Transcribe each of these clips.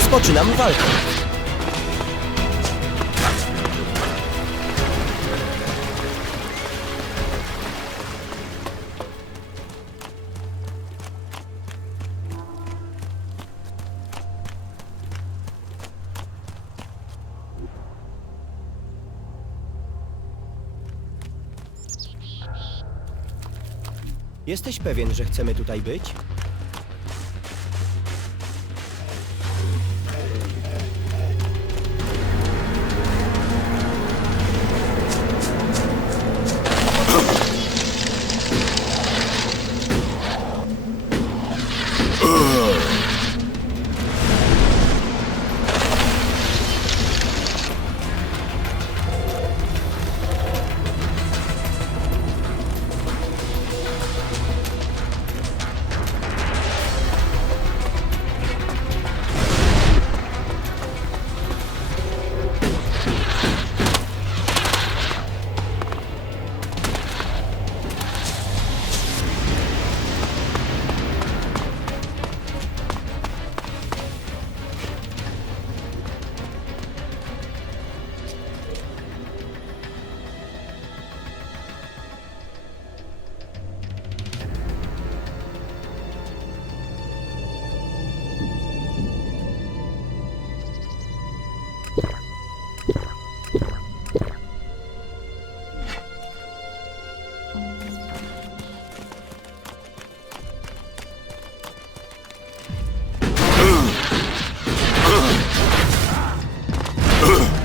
Rozpoczynam walkę. Jesteś pewien, że chcemy tutaj być? Ugh!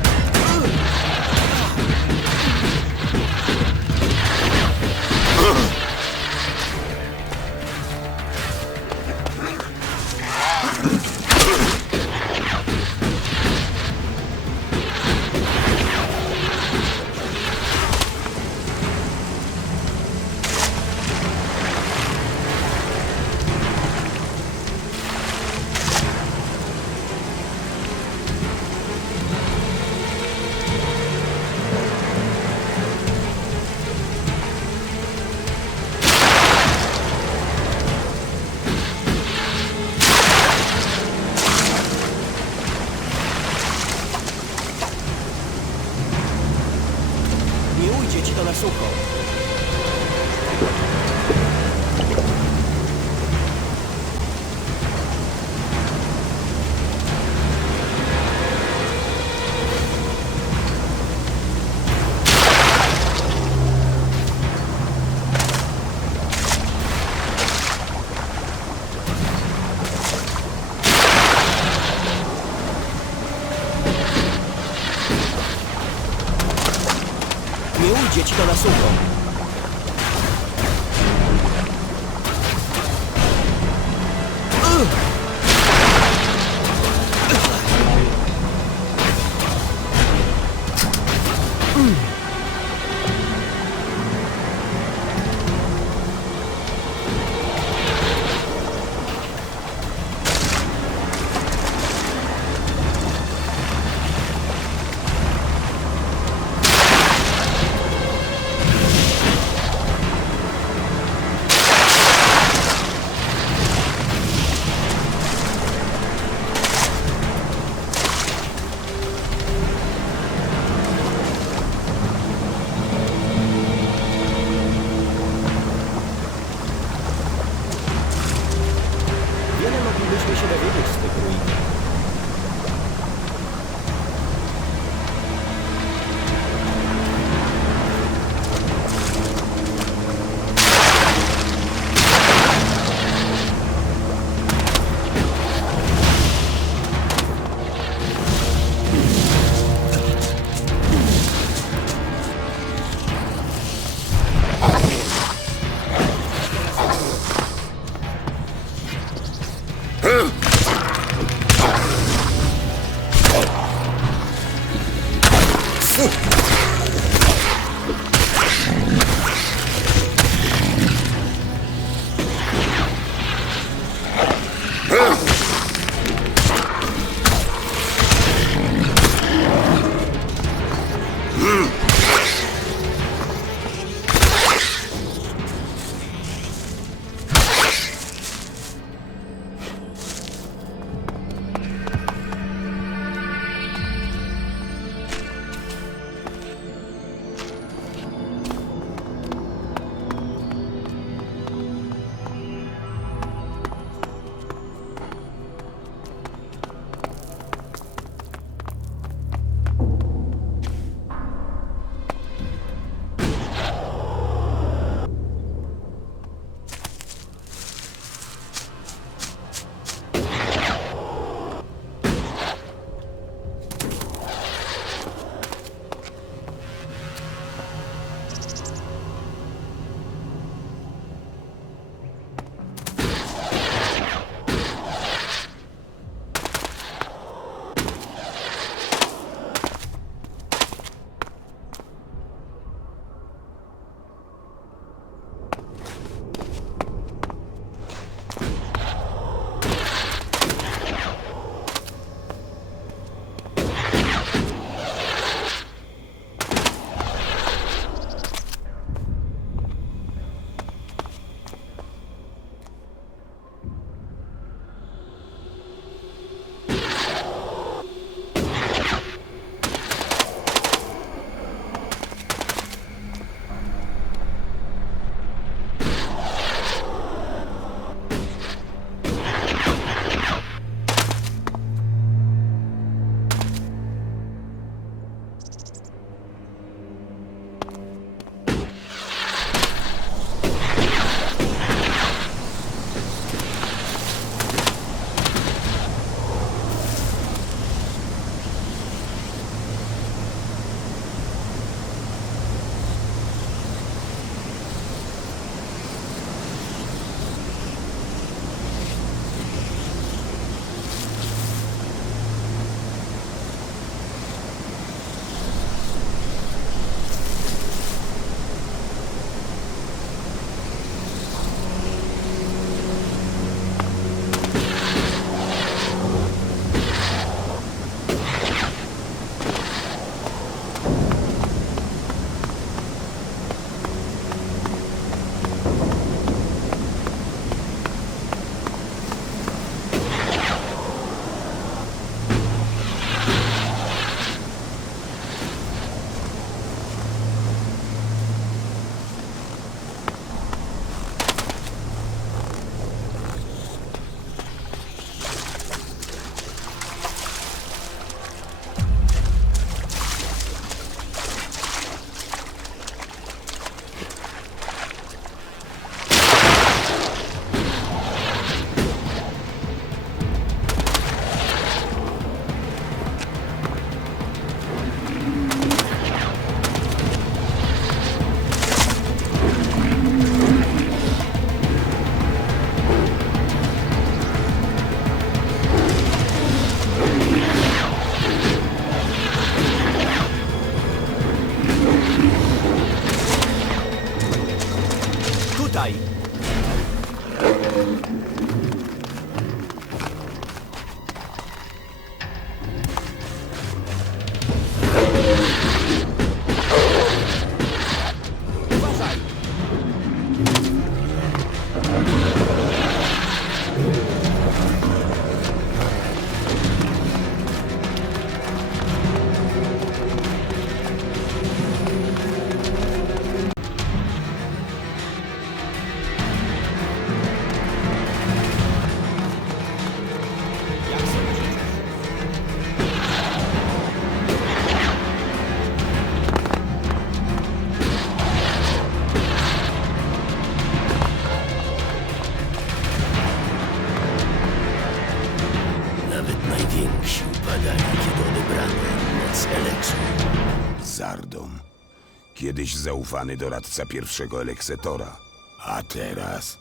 Zaufany doradca pierwszego Eleksetora. A teraz...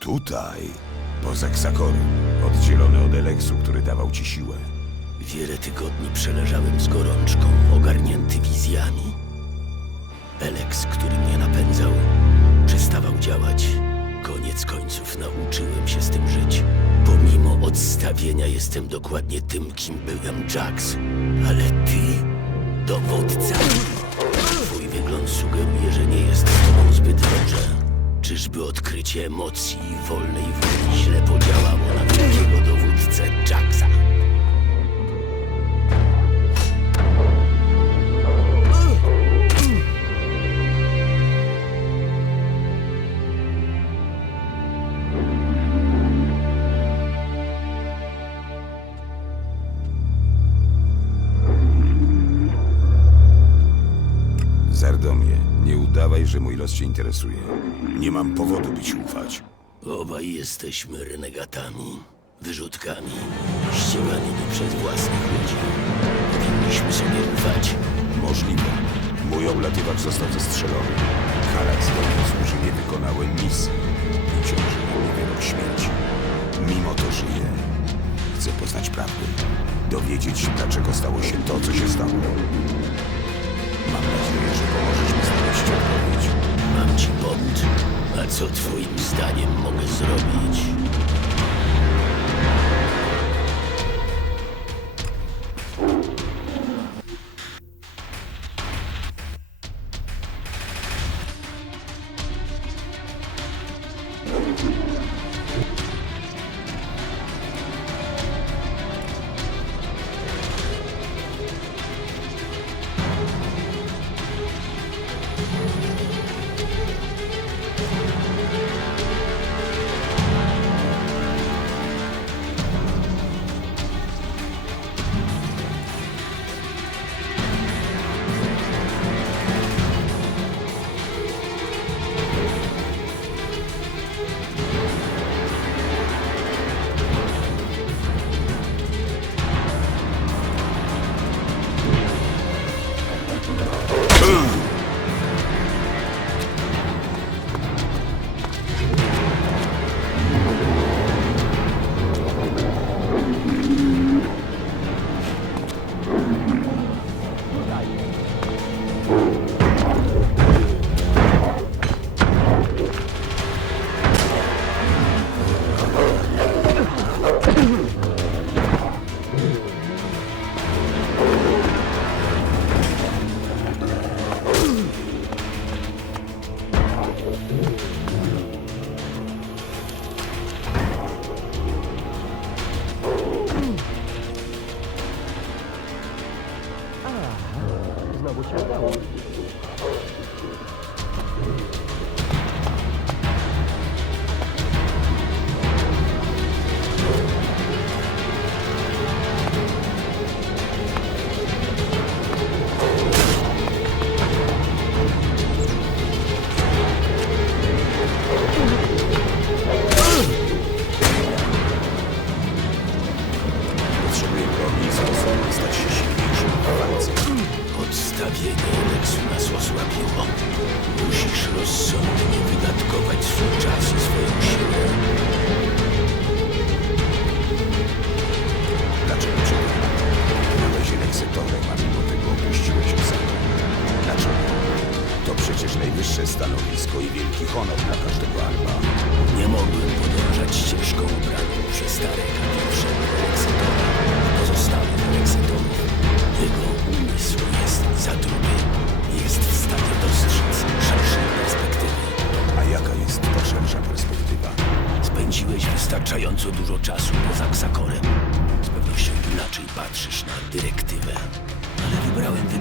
Tutaj, poza Ksakorem, oddzielony od Eleksu, który dawał ci siłę. Wiele tygodni przeleżałem z gorączką, ogarnięty wizjami. Eleks, który mnie napędzał, przestawał działać. Koniec końców nauczyłem się z tym żyć. Pomimo odstawienia jestem dokładnie tym, kim byłem Jax. Ale ty, dowódca, wygląd sugeruje, że nie jest z tobą zbyt dobrze. Czyżby odkrycie emocji i wolnej woli źle podziałało na wielkiego dowódcę Jaxa? Udawaj, że mój los cię interesuje. Nie mam powodu, by ci ufać. Obaj jesteśmy renegatami, wyrzutkami, ściganymi przez własnych ludzi. Powinniśmy sobie ufać. Możliwe. Mój oblatywacz został zestrzelony. Kara zgodnie służy nie wykonałem misji i ciąży na mnie wyrok śmierci. Mimo to żyję. Chcę poznać prawdę. Dowiedzieć się, dlaczego stało się to, co się stało. Mam nadzieję, że pomożesz mi odpowiedź. Mam ci pomóc. A co twoim zdaniem mogę zrobić?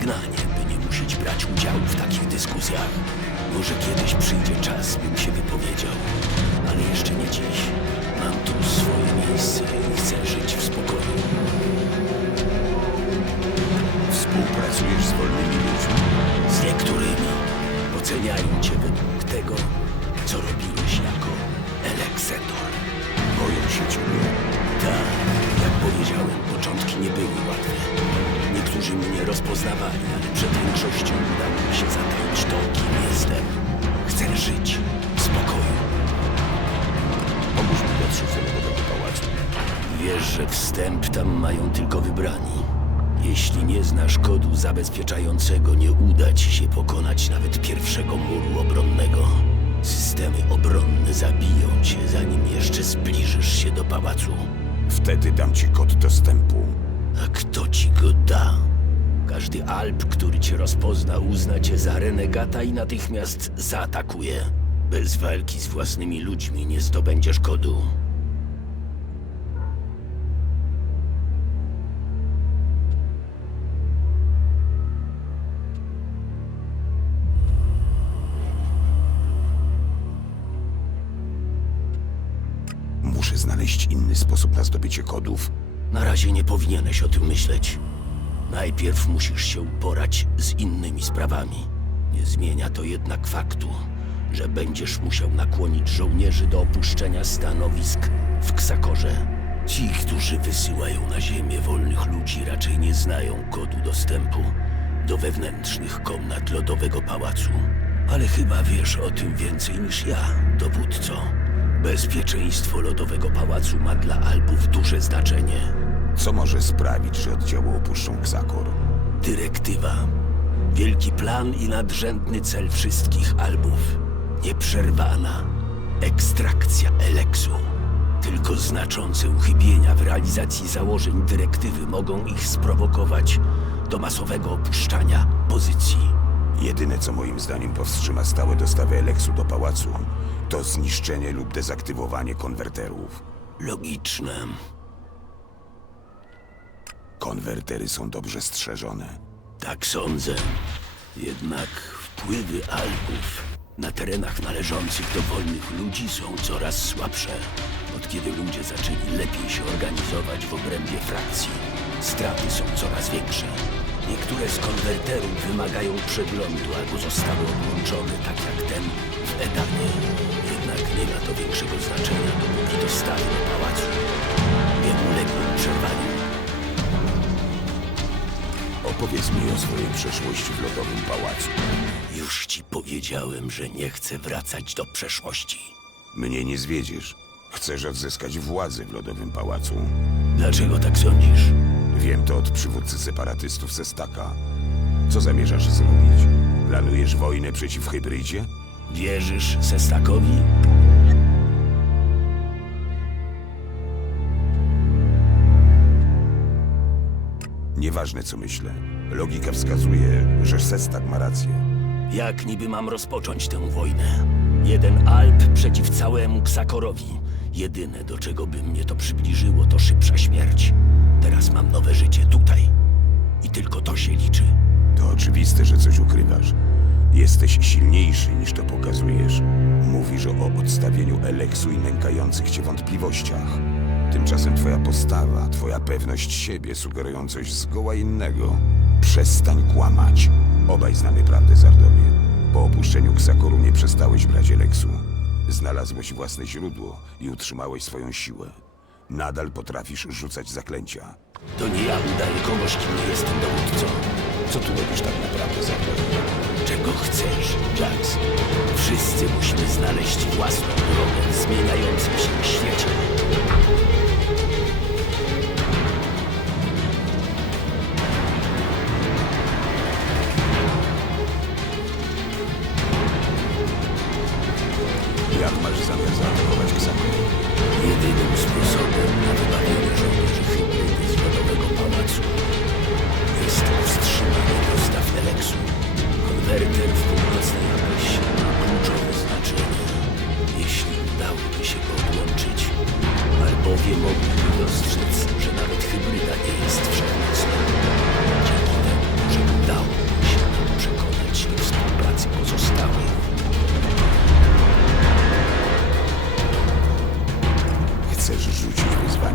Wygnanie, by nie musieć brać udziału w takich dyskusjach. Może kiedyś przyjdzie czas, bym się wypowiedział. Ale jeszcze nie dziś. Mam tu swoje miejsce i chcę żyć w spokoju. Współpracujesz z wolnymi ludźmi? Z niektórymi oceniają cię według tego, co robiłeś rozpoznawali, ale przed większością udało mi się zataić to, kim jestem. Chcę żyć w spokoju. Pomóż mi dotrzeć do Lodowego Pałacu. Wiesz, że wstęp tam mają tylko wybrani. Jeśli nie znasz kodu zabezpieczającego, nie uda ci się pokonać nawet pierwszego muru obronnego. Systemy obronne zabiją cię, zanim jeszcze zbliżysz się do pałacu. Wtedy dam ci kod dostępu. A kto ci go da? Każdy Alp, który cię rozpozna, uzna cię za renegata i natychmiast zaatakuje. Bez walki z własnymi ludźmi nie zdobędziesz kodu. Muszę znaleźć inny sposób na zdobycie kodów. Na razie nie powinieneś o tym myśleć. Najpierw musisz się uporać z innymi sprawami. Nie zmienia to jednak faktu, że będziesz musiał nakłonić żołnierzy do opuszczenia stanowisk w Ksakorze. Ci, którzy wysyłają na ziemię wolnych ludzi, raczej nie znają kodu dostępu do wewnętrznych komnat Lodowego Pałacu. Ale chyba wiesz o tym więcej niż ja, dowódco. Bezpieczeństwo Lodowego Pałacu ma dla Albów duże znaczenie. Co może sprawić, że oddziały opuszczą Ksakor? Dyrektywa. Wielki plan i nadrzędny cel wszystkich albów. Nieprzerwana ekstrakcja Eleksu. Tylko znaczące uchybienia w realizacji założeń dyrektywy mogą ich sprowokować do masowego opuszczania pozycji. Jedyne, co moim zdaniem powstrzyma stałe dostawy Eleksu do pałacu, to zniszczenie lub dezaktywowanie konwerterów. Logiczne. Konwertery są dobrze strzeżone. Tak sądzę. Jednak wpływy Albów na terenach należących do wolnych ludzi są coraz słabsze. Od kiedy ludzie zaczęli lepiej się organizować w obrębie frakcji, straty są coraz większe. Niektóre z konwerterów wymagają przeglądu albo zostały odłączone, tak jak ten w Edanie. Jednak nie ma to większego znaczenia, dopóki dostawy do pałacu nie ulegną przerwaniu. Opowiedz mi o swojej przeszłości w Lodowym Pałacu. Już ci powiedziałem, że nie chcę wracać do przeszłości. Mnie nie zwiedziesz. Chcesz odzyskać władzę w Lodowym Pałacu. Dlaczego tak sądzisz? Wiem to od przywódcy separatystów Sestaka. Co zamierzasz zrobić? Planujesz wojnę przeciw hybrydzie? Wierzysz Sestakowi? Nieważne co myślę. Logika wskazuje, że Sestak ma rację. Jak niby mam rozpocząć tę wojnę? Jeden Alp przeciw całemu Ksakorowi. Jedyne, do czego by mnie to przybliżyło, to szybsza śmierć. Teraz mam nowe życie tutaj. I tylko to się liczy. To oczywiste, że coś ukrywasz. Jesteś silniejszy niż to pokazujesz. Mówisz o odstawieniu Eleksu i nękających cię wątpliwościach. Tymczasem twoja postawa, twoja pewność siebie sugerują coś zgoła innego. Przestań kłamać. Obaj znamy prawdę, Zardomie. Po opuszczeniu Ksakoru nie przestałeś brać Eleksu. Znalazłeś własne źródło i utrzymałeś swoją siłę. Nadal potrafisz rzucać zaklęcia. To nie ja udaję kogoś, kim nie jestem dowódcą. Co tu robisz tak naprawdę, Zardomie? Czego chcesz, Jax? Wszyscy musimy znaleźć własną drogę w zmieniającym się świecie.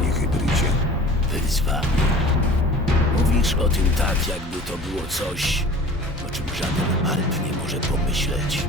Wyzwanie hybrydzie? wyzwanie. Mówisz o tym tak, jakby to było coś, o czym żaden Alp nie może pomyśleć.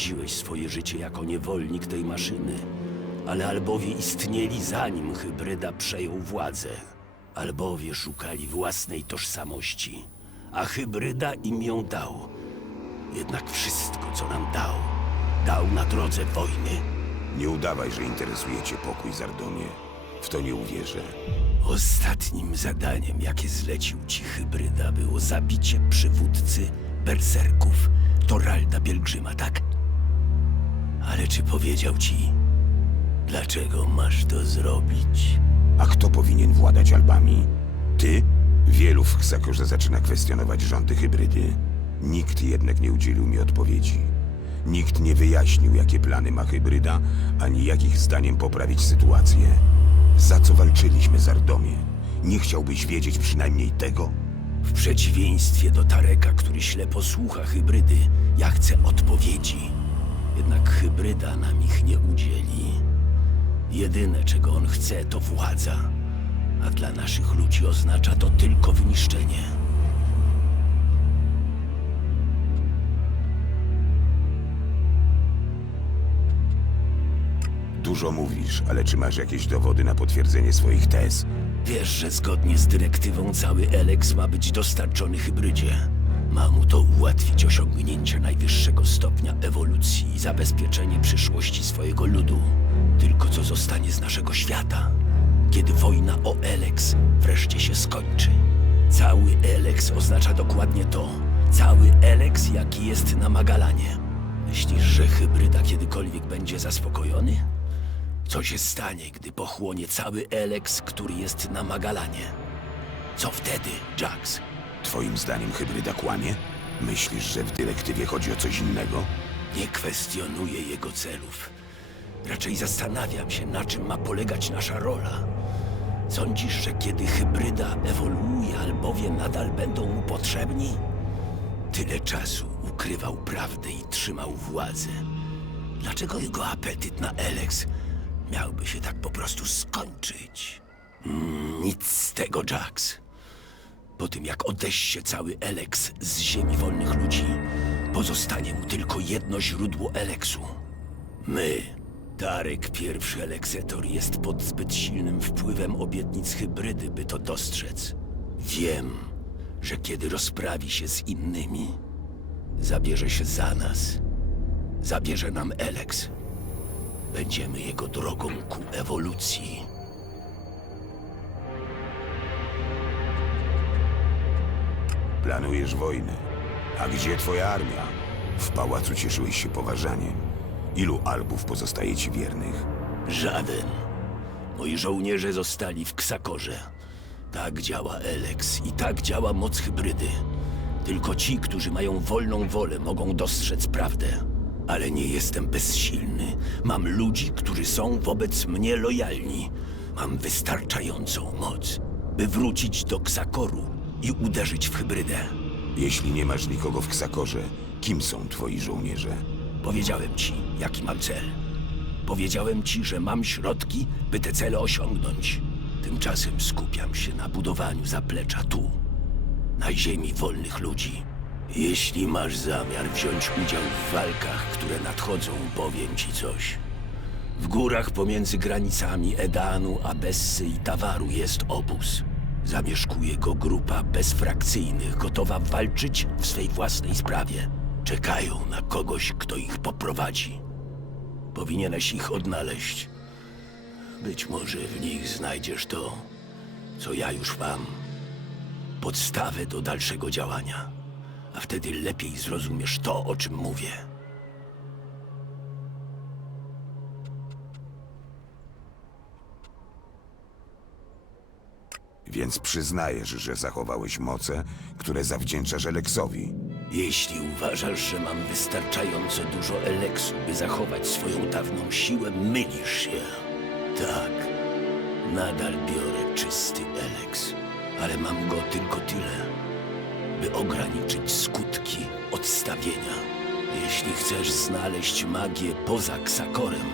Spędziłeś swoje życie jako niewolnik tej maszyny, ale albowie istnieli zanim hybryda przejął władzę. Albowie szukali własnej tożsamości, a hybryda im ją dał. Jednak wszystko, co nam dał, dał na drodze wojny. Nie udawaj, że interesuje cię pokój Zardomie. W to nie uwierzę. Ostatnim zadaniem, jakie zlecił ci hybryda, było zabicie przywódcy berserków Toralda Pielgrzyma, tak? Ale czy powiedział ci, dlaczego masz to zrobić? A kto powinien władać Albami? Ty? Wielu w Ksakorze zaczyna kwestionować rządy hybrydy. Nikt jednak nie udzielił mi odpowiedzi. Nikt nie wyjaśnił, jakie plany ma hybryda, ani jak ich zdaniem poprawić sytuację. Za co walczyliśmy z Ardomie? Nie chciałbyś wiedzieć przynajmniej tego? W przeciwieństwie do Tareka, który ślepo słucha hybrydy, ja chcę odpowiedzi. Jednak hybryda nam ich nie udzieli. Jedyne, czego on chce, to władza. A dla naszych ludzi oznacza to tylko wyniszczenie. Dużo mówisz, ale czy masz jakieś dowody na potwierdzenie swoich tez? Wiesz, że zgodnie z dyrektywą cały Elex ma być dostarczony hybrydzie. Ma mu to ułatwić osiągnięcie najwyższego stopnia ewolucji i zabezpieczenie przyszłości swojego ludu. Tylko co zostanie z naszego świata, kiedy wojna o Elex wreszcie się skończy. Cały Elex oznacza dokładnie to. Cały Elex, jaki jest na Magalanie. Myślisz, że hybryda kiedykolwiek będzie zaspokojony? Co się stanie, gdy pochłonie cały Elex, który jest na Magalanie? Co wtedy, Jax? Twoim zdaniem hybryda kłamie? Myślisz, że w dyrektywie chodzi o coś innego? Nie kwestionuję jego celów. Raczej zastanawiam się, na czym ma polegać nasza rola. Sądzisz, że kiedy hybryda ewoluuje, albowie nadal będą mu potrzebni? Tyle czasu ukrywał prawdę i trzymał władzę. Dlaczego jego apetyt na Elex miałby się tak po prostu skończyć? Mm, nic z tego, Jax. Po tym jak odeście cały Elex z ziemi wolnych ludzi, pozostanie mu tylko jedno źródło Eleksu. My. Darek pierwszy Eleksetor jest pod zbyt silnym wpływem obietnic hybrydy, by to dostrzec. Wiem, że kiedy rozprawi się z innymi, zabierze się za nas. Zabierze nam Eleks. Będziemy jego drogą ku ewolucji. Planujesz wojnę. A gdzie twoja armia? W pałacu cieszyłeś się poważaniem. Ilu albów pozostaje ci wiernych? Żaden. Moi żołnierze zostali w Ksakorze. Tak działa Elex i tak działa moc hybrydy. Tylko ci, którzy mają wolną wolę, mogą dostrzec prawdę. Ale nie jestem bezsilny. Mam ludzi, którzy są wobec mnie lojalni. Mam wystarczającą moc, by wrócić do Ksakoru i uderzyć w hybrydę. Jeśli nie masz nikogo w Ksakorze, kim są twoi żołnierze? Powiedziałem ci, jaki mam cel. Powiedziałem ci, że mam środki, by te cele osiągnąć. Tymczasem skupiam się na budowaniu zaplecza tu, na ziemi wolnych ludzi. Jeśli masz zamiar wziąć udział w walkach, które nadchodzą, powiem ci coś. W górach pomiędzy granicami Edanu, Abessy i Tawaru jest obóz. Zamieszkuje go grupa bezfrakcyjnych, gotowa walczyć w swej własnej sprawie. Czekają na kogoś, kto ich poprowadzi. Powinieneś ich odnaleźć. Być może w nich znajdziesz to, co ja już mam. Podstawę do dalszego działania. A wtedy lepiej zrozumiesz to, o czym mówię. Więc przyznajesz, że zachowałeś moce, które zawdzięczasz Eleksowi. Jeśli uważasz, że mam wystarczająco dużo eleksu, by zachować swoją dawną siłę, mylisz się. Tak, nadal biorę czysty eleks, ale mam go tylko tyle, by ograniczyć skutki odstawienia. Jeśli chcesz znaleźć magię poza Ksakorem,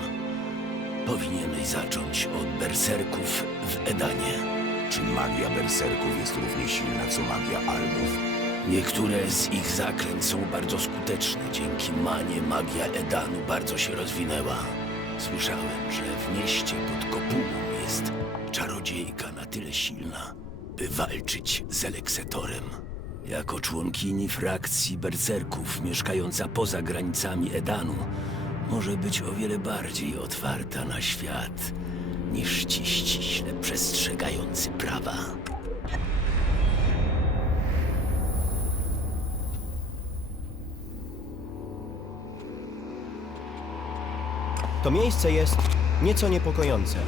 powinieneś zacząć od berserków w Edanie. Czy magia berserków jest równie silna co magia albów? Niektóre z ich zaklęć są bardzo skuteczne. Dzięki manie magia Edanu bardzo się rozwinęła. Słyszałem, że w mieście pod kopułą jest czarodziejka na tyle silna, by walczyć z Eleksetorem. Jako członkini frakcji berserków mieszkająca poza granicami Edanu, może być o wiele bardziej otwarta na świat niż ci ściśle przestrzegający prawa. To miejsce jest nieco niepokojące.